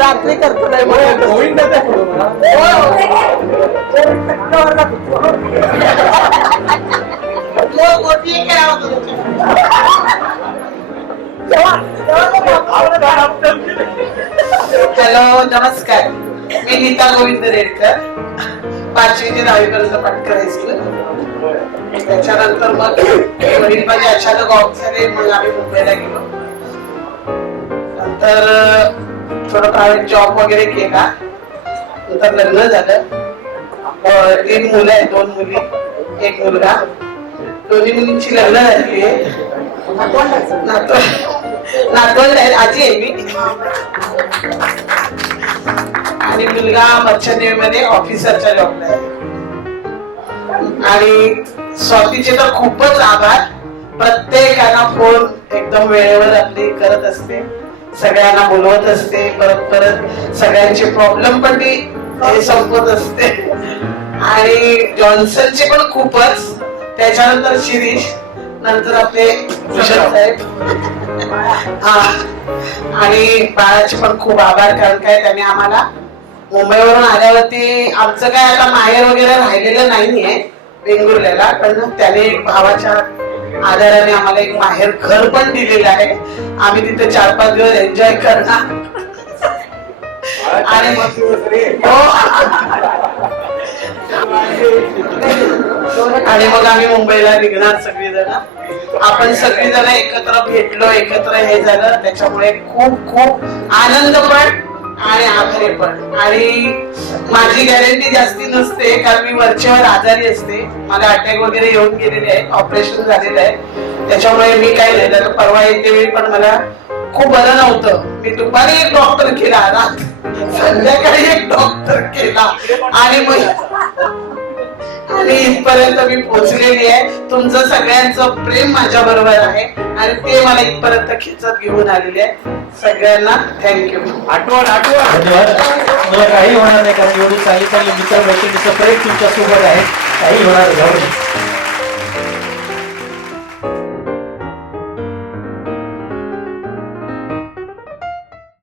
रात्री करतो नाही तेव्हा तो हॅलो नमस्कार. मी नीता गोविंद रेडकर. पाचवी ते दहावी पर्यंत पाटकर हायस्कूल त्याच्यानंतर मग वडील माझे अचानक ऑफ झाले मग आम्ही मुंबईला गेलो. नंतर थोडं प्रायव्हेट जॉब वगैरे केला. नंतर लग्न झालं. तीन मुलं आहेत दोन मुली एक मुलगा. दोन्ही मुलींची लग्न झाली आहे. नातवंड आहे आजी आहे मी. आणि मुलगा मच्छरमध्ये ऑफिसरच्या जॉबला आहे. आणि स्वातीचे तर खूपच आभार. प्रत्येकाला फोन एकदम वेळेवर आपली करत असते. सगळ्यांना बोलवत असते परत परत सगळ्यांचे प्रॉब्लेम पण ती हे संपवत असते. आणि जॉन्सनचे पण खूपच. त्याच्यानंतर शिरीष नंतर आपले भूषण साहेब. हा. आणि बाळाचे पण खूप आभार कारण काय त्याने आम्हाला मुंबईवरून आल्यावरती आमचं काय आता माहेर वगैरे राहिलेलं नाहीये वेंगुर्ल्याला पण त्याने भावाच्या आधाराने आम्हाला एक माहेर घर पण दिलेलं आहे. आम्ही तिथे चार पाच दिवस एन्जॉय करणार. आणि हो. आणि मग आम्ही मुंबईला निघणार सगळीजण. आपण सगळीजण एकत्र भेटलो एकत्र हे झालं. त्याच्यामुळे खूप खूप आनंद पण आणि आभारी पण. आणि माझी गॅरंटी जास्ती नसते कारण मी वरच्यावर आजारी असते. मला अटॅक वगैरे येऊन गेलेले आहे ऑपरेशन झालेलं आहे. त्याच्यामुळे मी काय नाही तर परवा येते वेळी पण मला खूप बरं नव्हतं. मी दुपारी एक डॉक्टर केला रात संध्याकाळी एक डॉक्टर केला. आणि मग आणि इथपर्यंत मी पोहोचलेली आहे. तुमचं सगळ्यांचं प्रेम माझ्या बरोबर आहे. आणि ते मला इथपर्यंत खेचत घेऊन आलेले आहे सगळ्यांना थँक्यू आठवण आठवण. धन्यवाद. मला काही होणार नाही कारण एवढी चांगली चांगली मित्र मैत्रिणीचं प्रेम तुमच्यासोबत आहे. काही होणार नाही.